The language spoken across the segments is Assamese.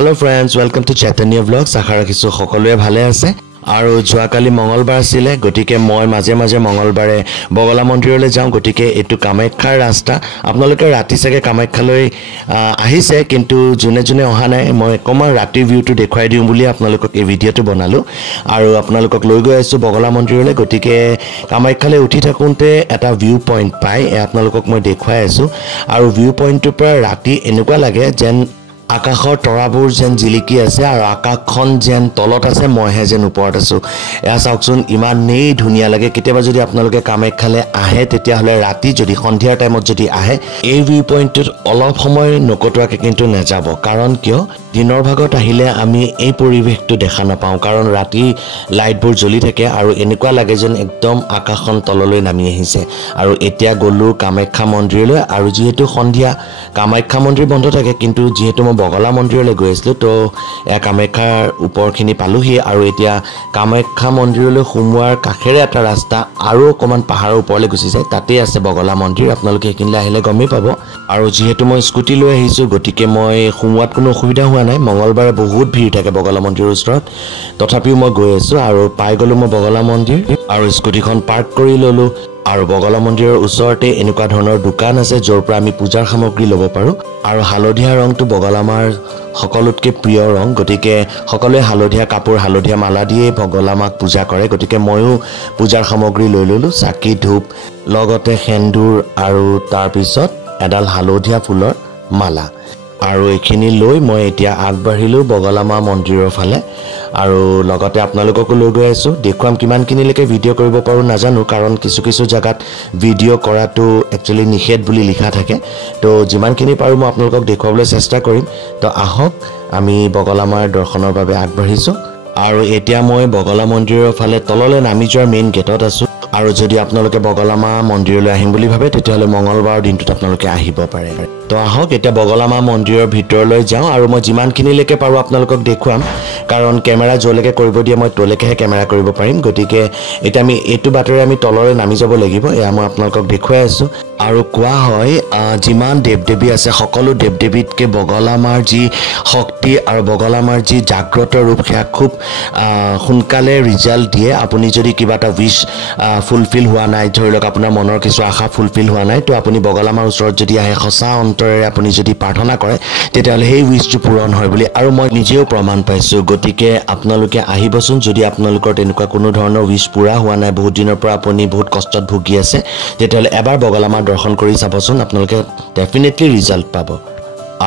Hello friends, welcome to Chaitanya Vlogs. আশা ৰাখিছো সকলোৱে ভালে আছে আৰু যোৱাকালি মঙ্গলবাৰ আছিল গটিকে মই মাজে মাজে মঙ্গলবাৰে বগলা মন্দিৰলৈ যাওঁ গটিকে এটো কামাখ্যাৰ ৰাস্তা আপোনালোকে ৰাতি সাগে কামাখ্যালৈ আহিছে কিন্তু জুনে জুনে অহা নাই মই কমা ৰাতি ভিউটো দেখুৱাই দিম বুলি আপোনালোকক এই ভিডিওটো বনালো আৰু আপোনালোকক লৈ গৈ আছো বগলা মন্দিৰলৈ গটিকে কামাখ্যালৈ উঠি থাকোঁতে এটা ভিউ পইণ্ট পাই আপোনালোকক মই দেখুৱাই আছো আৰু ভিউ পইণ্টৰ পৰা ৰাতি এনেকুৱা লাগে যেন আকাশৰ তৰাবোৰ যেন জিলিকি আছে আৰু আকাশখন যেন তলত আছে মইহে যেন ওপৰত আছো এয়া চাওকচোন ইমানেই ধুনীয়া লাগে কেতিয়াবা যদি আপোনালোকে কামাখ্যালৈ আহে তেতিয়া হলে ৰাতি যদি সন্ধিয়াৰ টাইমত যদি আহে এই ভিউ পইণ্টত অলপ সময় নকটোৱাকে কিন্তু নেযাব কাৰণ কিয় দিনৰ ভাগত আহিলে আমি এই পৰিৱেশটো দেখা নাপাওঁ কাৰণ ৰাতি লাইটবোৰ জ্বলি থাকে আৰু এনেকুৱা লাগে যেন একদম আকাশখন তললৈ নামি আহিছে আৰু এতিয়া গলো কামাখ্যা মন্দিৰলৈ আৰু যেহেতু সন্ধিয়া কামাখ্যা মন্দিৰ বন্ধ থাকে কিন্তু যেহেতু বগলা মন্দিৰলৈ গৈ আছিল তো কামাখ্যাৰ ওপৰখিনি পালোহি আৰু এতিয়া কামাখ্যা মন্দিৰলৈ সোমোৱাৰ কাষেৰে এটা ৰাস্তা আৰু অকমান পাহাৰৰ ওপৰলৈ গুচি যায় তাতে আছে বগলা মন্দিৰ আপোনালোকে একিনলে আহিলে গমেই পাব আৰু যেহেতু মই স্কুটি লৈ আহিছো গটিকে মই সোমোৱাত কোনো অসুবিধা হোৱা নাই মঙ্গলবাৰে বহুত ভিৰ থাকে বগলা মন্দিৰৰ ওচৰত তথাপিও মই গৈ আছো আৰু পাই গলো মই বগলা মন্দিৰ আৰু স্কুটিখন পাৰ্ক কৰি ললো আৰু বগলা মন্দিৰৰ ওচৰতে এনেকুৱা ধৰণৰ দোকান আছে যৰ পৰা আমি পূজাৰ সামগ্ৰী ল'ব পাৰো আৰু হালধীয়া ৰংটো বগলামাৰ সকলোতকৈ প্ৰিয় ৰং গটিকে সকলোৱে হালধীয়া কাপোৰ হালধীয়া মালা দিয়ে বগলামাক পূজা কৰে গটিকে ময়ো পূজাৰ সামগ্ৰী লৈ ললো চাকি ধূপ লগতে সেন্দুৰ আৰু তাৰ পিছত এডাল হালধীয়া ফুলৰ মালা আৰু এখিনি লৈ মই এতিয়া আগবাঢ়িলো বগলামা মন্দিৰৰ ফালে আৰু লগতে আপোনালোককো লৈ গৈ আছো দেখুৱাম কিমান কিনিলৈকে ভিডিও কৰিব পাৰো নাজানো কাৰণ কিছু কিছু জায়গাত ভিডিও কৰাটো একচুয়ালি নিষেধ বুলি লিখা থাকে তো যিমানখিনি পাৰো মই আপোনালোকক দেখুৱাবলৈ চেষ্টা কৰিম তো আহক আমি বগলামাৰ দৰ্শনৰ বাবে আগবাঢ়িছো আৰু এতিয়া মই বগলা মন্দিৰৰ ফালে তললৈ নামি যোৱাৰ মেইন গেটত আছো আৰু যদি আপোনালোকে বগলামা মন্দিৰলৈ আহিম বুলি ভাবে তেতিয়াহলে মঙ্গলবাৰ দিনটোত আপোনালোকে আহিব পাৰে তো আহক এতিয়া বগলামা মন্দিৰৰ ভিতৰলৈ যাওঁ আৰু মই যিমানখিনিলৈকে পাৰো আপোনালোকক দেখুৱাম কাৰণ কেমেৰা জলৈকে কৰিব দিয়ে মই তলৈকেহে কেমেৰা কৰিব পাৰিম গতিকে এটা আমি এটো বাটৰে আমি তললৈ নামি যাব লাগিব এয়া মই আপোনালোকক দেখুৱাই আছো আৰু কোৱা হয় যিমান দেৱদেৱী আছে সকলো দেৱদেৱীতকে বগলামাৰ যি শক্তি আৰু বগলামাৰ যি জাগ্ৰত ৰূপ সেয়া খুব সোনকালে ৰিজাল্ট দিয়ে আপুনি যদি কিবা এটা উইশ ফুলফিল হোৱা নাই ধৰি লওক আপোনাৰ মনৰ কিছু আশা ফুলফিল হোৱা নাই তো আপুনি বগলামাৰ ওচৰত যদি আহে সঁচা অন্তৰেৰে আপুনি যদি প্ৰাৰ্থনা কৰে তেতিয়াহলে সেই উইশটো পূৰণ হয় বুলি আৰু মই নিজেও প্ৰমাণ পাইছো গতিকে আপোনালোকে আহিবচোন যদি আপোনালোকৰ তেনেকুৱা কোনো ধৰণৰ উইশ পূৰা হোৱা নাই বহুত দিনৰ পৰা আপুনি বহুত কষ্টত ভুগি আছে তেতিয়াহলে এবাৰ বগলামাৰ দৰ্শন কৰি চাবচোন আপোনালোকে ডেফিনেটলি ৰিজাল্ট পাব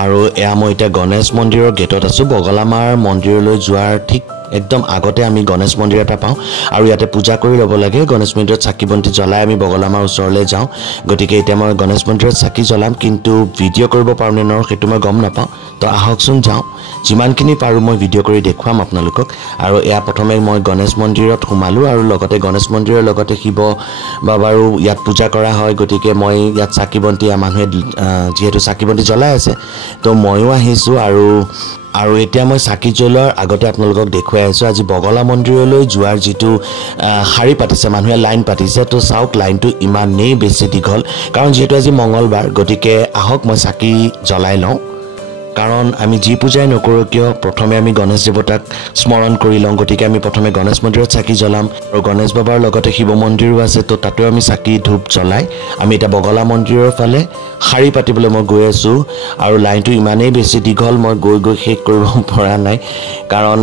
আৰু এয়া মই এতিয়া গণেশ মন্দিৰৰ গেটত আছো বগলামাৰ মন্দিৰলৈ যোৱাৰ ঠিক একদম আগতে আমি গণেশ মন্দিৰ এটা পাওঁ আৰু ইয়াতে পূজা কৰি ল'ব লাগে গণেশ মন্দিৰত চাকি বন্তি জ্বলাই আমি বগলামাৰ ওচৰলৈ যাওঁ গতিকে এতিয়া মই গণেশ মন্দিৰত চাকি জ্বলাম কিন্তু ভিডিও কৰিব পাৰো নে নৰো সেইটো মই গম নাপাওঁ তো আহকচোন যাওঁ যিমানখিনি পাৰো মই ভিডিও কৰি দেখুৱাম আপোনালোকক আৰু এয়া প্ৰথমে মই গণেশ মন্দিৰত সোমালো আৰু লগতে গণেশ মন্দিৰৰ লগতে শিৱ বাবাৰো ইয়াত পূজা কৰা হয় গতিকে মই ইয়াত চাকি বন্তি মানুহে যেহেতু চাকি বন্তি জ্বলাই আছে তো ময়ো আহিছো আৰু এতিয়া মই চাকি জ্বলোৱাৰ আগতে আপোনালোকক দেখুৱাই আছো আজি বগলা মন্দিৰলৈ যোৱাৰ যিটো শাৰী পাতিছে মানুহে লাইন পাতিছে তো চাওক লাইনটো ইমানেই বেছি দীঘল কাৰণ যেহেতু আজি মঙ্গলবাৰ গতিকে আহক মই চাকি জ্বলাই লওঁ কাৰণ আমি যি পূজাই নকৰো কিয় প্ৰথমে আমি গণেশ দেৱতাক স্মৰণ কৰি লওঁ গতিকে আমি প্ৰথমে গণেশ মন্দিৰত চাকি জ্বলাম আৰু গণেশ বাবাৰ লগতে শিৱ মন্দিৰো আছে তো তাতো আমি চাকি ধূপ জ্বলাই আমি এটা বগলা মন্দিৰৰ ফালে শাৰী পাতিবলৈ মই গৈ আছো আৰু লাইনটো ইমানেই বেছি দীঘল মই গৈ শেষ কৰিব পৰা নাই কাৰণ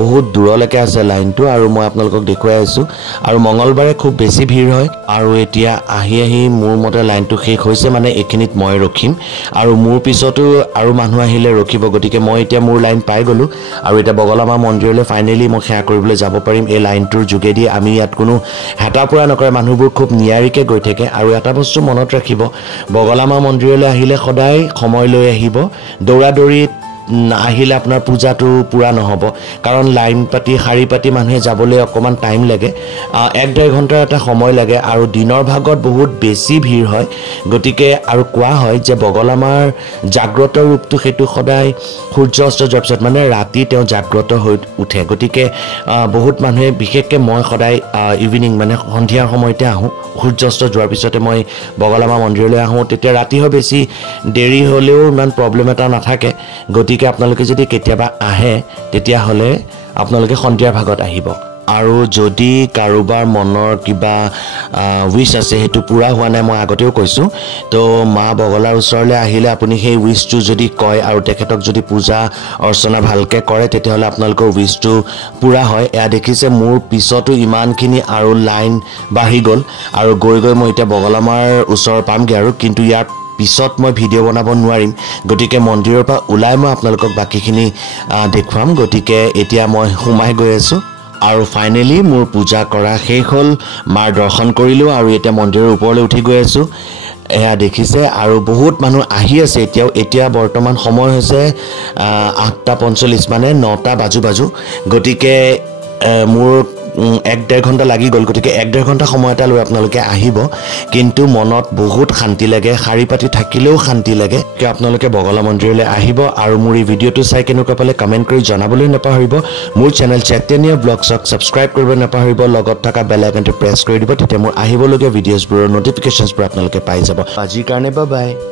বহুত দূৰলৈকে আছে লাইনটো আৰু মই আপোনালোকক দেখুৱাই আছো আৰু মঙ্গলবাৰে খুব বেছি ভিৰ হয় আৰু এতিয়া আহি মোৰ মতে লাইনটো শেষ হৈছে মানে এখিনিত মই ৰখিম আৰু মোৰ পিছতো আৰু মানুহ আহিলে ৰখিব গতিকে মই এতিয়া মোৰ লাইন পাই গলো আৰু এটা বগলামা মন্দিৰলৈ ফাইনালি মই সেৱা কৰিবলৈ যাব পাৰিম এই লাইনটোৰ যোগেদি আমি ইয়াত কোনো হেতা পুৰা নকৰে মানুহবোৰ খুব নিয়াৰিকে গৈ থাকে আৰু এটা বস্তু মনত ৰাখিব বগলামা মন্দিৰলৈ আহিলে সদায় সময় লৈ আহিব দৌৰাদৌৰি আহিলে আপোনাৰ পূজাটো পুৰা নহব কাৰণ লাইন পাতি শাৰী পাতি মানুহে যাবলৈ অকমান টাইম লাগে 1-1.5 ঘণ্টাৰ এটা সময় লাগে আৰু দিনৰ ভাগত বহুত বেছি ভিৰ হয় গতিকে আৰু কোৱা হয় যে বগলামাৰ জাগ্ৰত ৰূপটো হেতু সদায় সূৰ্য অস্ত যোৱাৰ পিছত মানে ৰাতি তেওঁ জাগ্ৰত হৈ উঠে গতিকে বহুত মানুহে বিশেষকৈ মই সদায় ইভিনিং মানে সন্ধিয়াৰ সময়তে আহোঁ সূৰ্য অস্ত যোৱাৰ পিছতে মই বগলামা মন্দিৰলৈ আহোঁ তেতিয়া ৰাতি হয় বেছি দেৰি হ'লেও ইমান প্ৰব্লেম এটা নাথাকে গতিকে গতিকে আপোনালোকে যদি কেতিয়াবা আহে তেতিয়াহ'লে আপোনালোকে সন্ধিয়াৰ ভাগত আহিব আৰু যদি কাৰোবাৰ মনৰ কিবা উইশ আছে হেতু পুৰা হোৱা নাই মই আগতেও কৈছো তো মা বগলাৰ ওচৰলৈ আহিলে আপুনি সেই উইশটো যদি কয় আৰু তেখেতক যদি পূজা অৰ্চনা ভালকে কৰে তেতিয়াহ'লে আপোনালোকৰ উইশটো পুৰা হয় এয়া দেখিছে মোৰ পিছতো ইমানখিনি আৰু লাইন বাঢ়ি গ'ল আৰু গৈ মই এতিয়া বগলামাৰ ওচৰ পামগে আৰু কিন্তু ইয়াৰ পিছত মই ভিডিঅ' বনাব নোৱাৰিম গতিকে মন্দিৰৰ পৰা ওলাই মই আপোনালোকক বাকিখিনি দেখুৱাম গতিকে এতিয়া মই সোমাই গৈ আছো আৰু ফাইনালি মোৰ পূজা কৰা শেষ হ'ল মাৰ দৰ্শন কৰিলো আৰু এতিয়া মন্দিৰৰ ওপৰলৈ উঠি গৈ আছো এয়া দেখিছে আৰু বহুত মানুহ আহি আছে এতিয়া বৰ্তমান সময় হৈছে 8:45 মানে 9টা বাজু গতিকে মোৰ 1.5 ঘণ্টা লাগি গ'ল গতিকে 1.5 ঘণ্টা সময় এটা লৈ আপোনালোকে আহিব কিন্তু মনত বহুত শান্তি লাগে শাৰী পাতি থাকিলেও শান্তি লাগে কি আপোনালোকে বগলা মন্দিৰলৈ আহিব আৰু মোৰ এই ভিডিঅ'টো চাই কেনেকুৱা পালে কমেন্ট কৰি জনাবলৈ নাপাহৰিব মোৰ চেনেল চৈতন্য ব্লগছক সাবস্ক্ৰাইব কৰিব নাপাহৰিব লগত থকা বেল আইকনটো প্ৰেছ কৰি দিব তেতিয়া মোৰ আহিবলগীয়া ভিডিঅ'ছবোৰৰ নটিফিকেশনছবোৰ আপোনালোকে পাই যাব আজিৰ কাৰণে বাই বাই